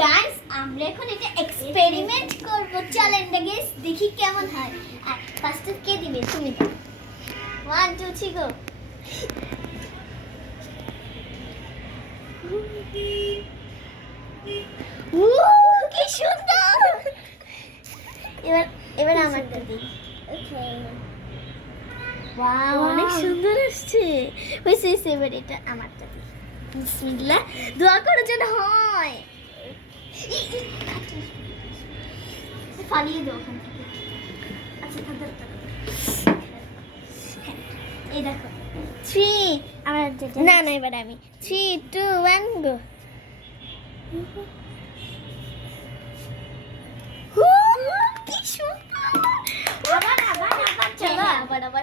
Guys আমরা এখন এটা এক্সপেরিমেন্ট করব। চলেন না গাইস দেখি কেমন হয়। আর ফার্স্টে কে দিবে? তুমি দাও। ওয়ান টু থ্রি গো কি সুন্দর! এবার এবার আমারটা দিই। ওয়াও অনেক. সুন্দর আসছে। হয়েছে হয়েছে এবার এটা আমারটা দিই। বিসমিল্লাহ। দোয়া করো যেন হয়। ই, ই, দাও ওখান থেকে। আচ্ছা এই দেখো থ্রি আমার না না এবার আমি। থ্রি টু ওয়ান গো কি সুন্দর। আবার আবার